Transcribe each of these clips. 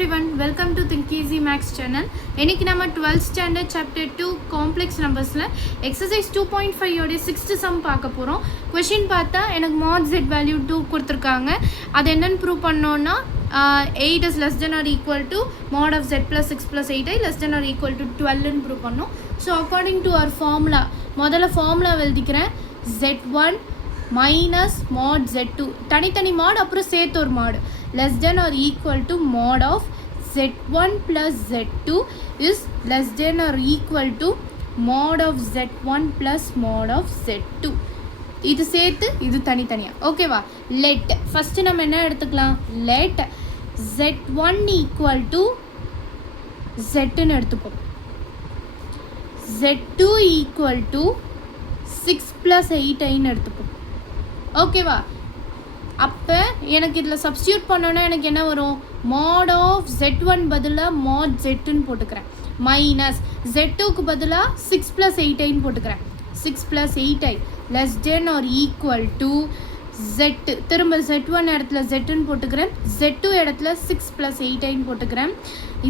everyone, welcome to Think Easy Max channel. இன்னைக்கு நம்ம 12th standard chapter 2 complex numbersல exercise 2.5 ஓட 6th sum பார்க்க போறோம். question பார்த்தா எனக்கு mod z value 2 கொடுத்திருக்காங்க. அது என்னன்னு ப்ரூவ் பண்ணனும்னா 8 is less than or equal to mod of z plus 6 plus 8 less than or equal to 12 ன்னு ப்ரூவ் பண்ணனும். So according to our formula, முதல்ல formula எழுதிக்கிறேன். z1 minus mod z2 தனித்தனி mod அப்புறம் சேர்த்து ஒரு mod less than or equal to mod of z1 plus z2 is less than or equal to mod of z1 plus mod of z2. இது சேர்த்து இது தனித்தனியா. ஓகேவா? let first நம்ம என்ன எடுத்துக்கலாம்? let z1 equal to z ன்னு எடுத்துப்போம். z2 equal to 6 plus 8 ன்னு எடுத்துப்போம். ஓகேவா? அப்போ எனக்கு இதில் சப்ஸ்டியூட் பண்ணோன்னா எனக்கு என்ன வரும்? mod of z1 பதிலாக mod z2ன்னு போட்டுக்கிறேன். மைனஸ் z2க்கு பதிலாக 6 plus 8 போட்டுக்கிறேன். 6 plus 8 less than or equal to z. திரும்ப z1 இடத்துல z போட்டுக்கிறேன். z2 இடத்துல 6 plus 8 போட்டுக்கிறேன்.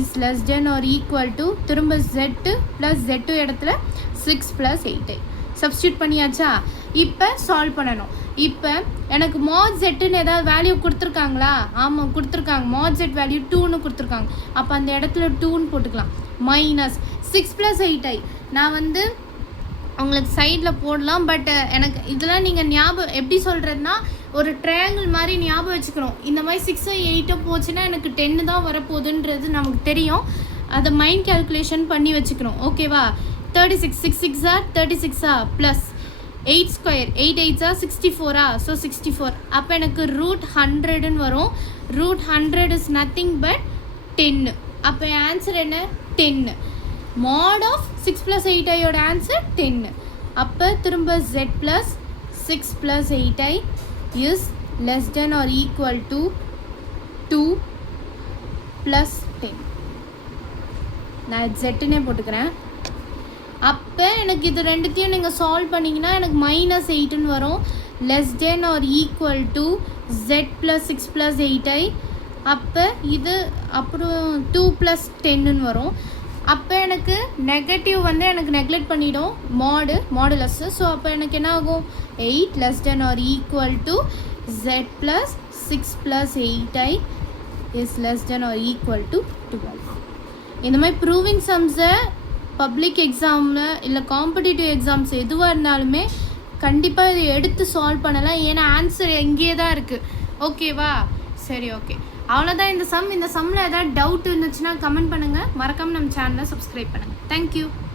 is less than or equal to திரும்ப z plus z2 இடத்துல 6 plus 8. சப்ஸ்டியூட் பண்ணியாச்சா? இப்போ சால்வ் பண்ணணும். இப்போ எனக்கு mod zன்னு ஏதாவது வேல்யூ கொடுத்துருக்காங்களா? ஆமாம் கொடுத்துருக்காங்க. mod z வேல்யூ 2ன்னு கொடுத்துருக்காங்க. அப்போ அந்த இடத்துல 2ன்னு போட்டுக்கலாம். மைனஸ் 6 plus 8 நான் உங்களுக்கு சைடில் போடலாம். பட் எனக்கு இதெல்லாம் நீங்கள் ஞாபகம் எப்படி சொல்கிறதுனா ஒரு ட்ரையாங்கிள் மாதிரி ஞாபகம் வச்சுக்கணும். இந்த மாதிரி 6 8 போச்சுன்னா எனக்கு 10 தான் வரப்போகுதுன்றது நமக்கு தெரியும். அதை மைண்ட் கேல்குலேஷன் பண்ணி வச்சுக்கணும். ஓகேவா? 36 6 6 36 ப்ளஸ் 8 ஸ்கொயர் 8 8 64 ஸோ 64. அப்போ எனக்கு ரூட் 100ன்னு வரும். Root 100 is nothing but 10. அப்போ ஆன்சர் என்ன? 10. mod of 6 plus 8 answer 10. அப்போ திரும்ப z plus 6 plus 8 is less than or equal to 2 plus 10. நான் zன்னே போட்டுக்கிறேன். அப்போ எனக்கு இது ரெண்டுத்தையும் நீங்கள் சால்வ் பண்ணிங்கன்னா எனக்கு மைனஸ் 8ன்னு வரும். Less than or equal to z plus 6 plus 8 அப்போ இது அப்புறம் 2 ப்ளஸ் 10ன்னு வரும். அப்போ எனக்கு நெகட்டிவ் எனக்கு நெக்லெக்ட் பண்ணிடும் மாடுலஸ்ஸு. ஸோ அப்போ எனக்கு என்ன ஆகும்? 8 less than or equal to z plus 6 plus 8 is less than or equal to 12. இந்த மாதிரி ப்ரூவிங் சம்ஸை பப்ளிக் எக்ஸாமில் இல்லை காம்படிட்டிவ் எக்ஸாம்ஸ் எதுவாக இருந்தாலுமே கண்டிப்பாக இதை எடுத்து சால்வ் பண்ணலாம். ஏன்னா ஆன்சர் எங்கேயே தான் இருக்குது. ஓகேவா? சரி, ஓகே, அவ்வளோதான் இந்த சம். இந்த சம்மில் ஏதாவது டவுட் இருந்துச்சுன்னா கமெண்ட் பண்ணுங்கள். மறக்காமல் நம்ம சேனலை சப்ஸ்கிரைப் பண்ணுங்கள். தேங்க்யூ.